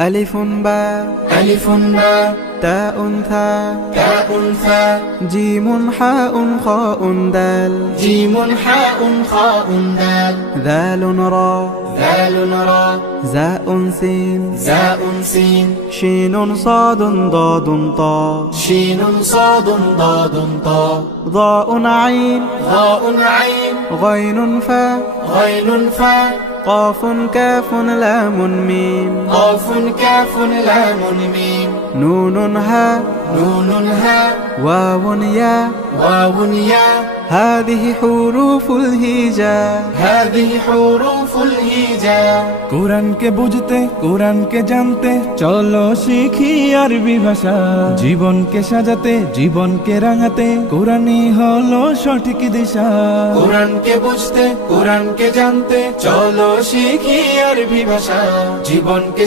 ألف باء ألف باء تاء ثاء تاء ثاء جيم حاء خاء دال جيم حاء خاء دال ذال را ذال را زاء سين زاء سين شين صاد ضاد طاء شين صاد ضاد طاء ضاء عين ضاء عين غين فاء غين فاء قاف كاف لام ميم قاف كاف لام ميم نون هاء نون هاء واو ياء واو ياء هذه حروف الهجاء هذه حروف الهجاء কোরআনকে বুঝতে কোরআনকে জানতে চলো শিখি আরবি ভাষা জীবনকে সাজাতে জীবনকে রাঙাতে কোরআনই হলো সঠিক দিশা কোরআনকে বুঝতে কোরআনকে জানতে চলো শিখি আরবি ভাষা জীবনকে